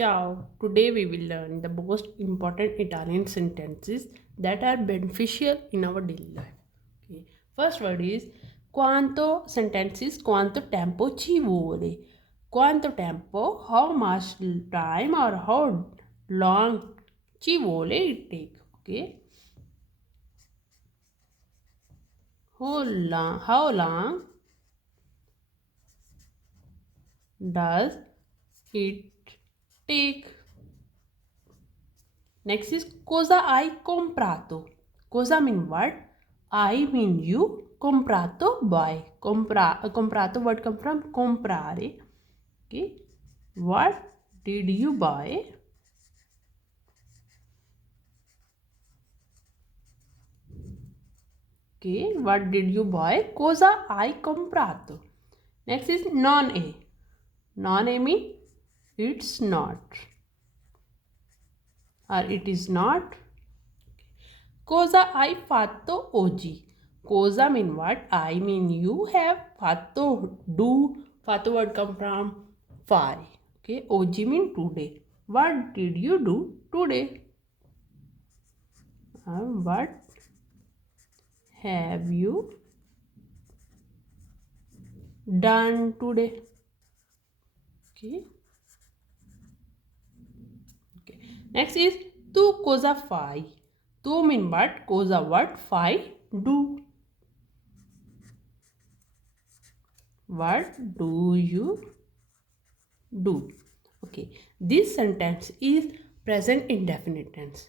Ciao. Today we will learn the most important Italian sentences that are beneficial in our daily life. Okay. First word is quanto sentences quanto tempo ci vuole. Quanto tempo, how much time or how long ci vuole it take. Okay. How long does it take? Next is cosa hai comprato. Cosa mean what? I mean you. Comprato buy. Comprato word come from comprare. Okay. What did you buy? Okay. What did you buy? Cosa hai comprato. Next is non-A. Non-A mean it's not. Or it is not. Cosa hai fatto oggi? Cosa mean what? I mean you have. Fatto do. Fatto word come from fare. Okay. Oggi mean today. What did you do today? What have you done today? Okay. Okay. Next is tu cosa fai? Tu mean what? Cosa what? Fai do. What do you do? Okay, this sentence is present indefinite tense.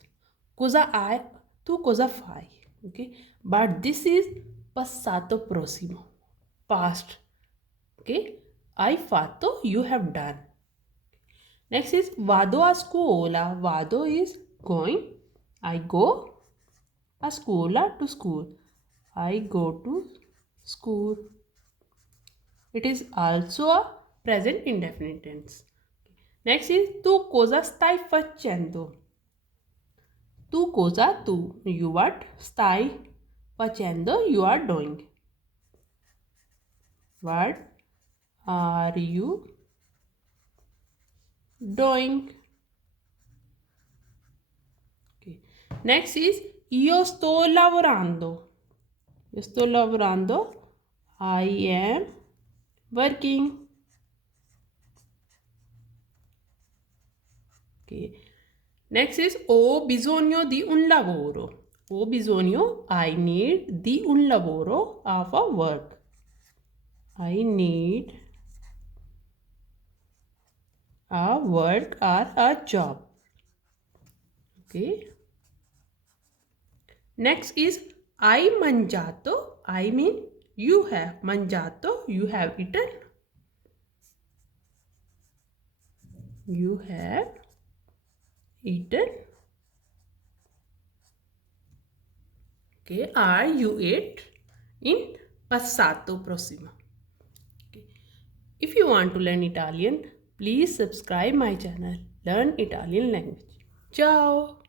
Cosa hai, tu cosa fai? Okay, but this is passato prossimo, past. Okay, hai fatto, you have done. Next is vado a scuola. Vado is going. I go a scuola to school. I go to school. It is also a present indefinite tense. Next is tu cosa stai facendo? Tu cosa tu you what stai facendo you are doing. What are you doing? Okay. Next is io sto lavorando. Io sto lavorando. I am working. Okay. Next is ho bisogno di un lavoro. Ho bisogno, I need di un lavoro of a work. I need a work or a job. Okay. Next is hai mangiato. I mean you have mangiato. You have eaten. You have eaten. Okay. Are you ate in passato prossimo. Okay. If you want to learn Italian, please subscribe my channel. Learn Italian language. Ciao.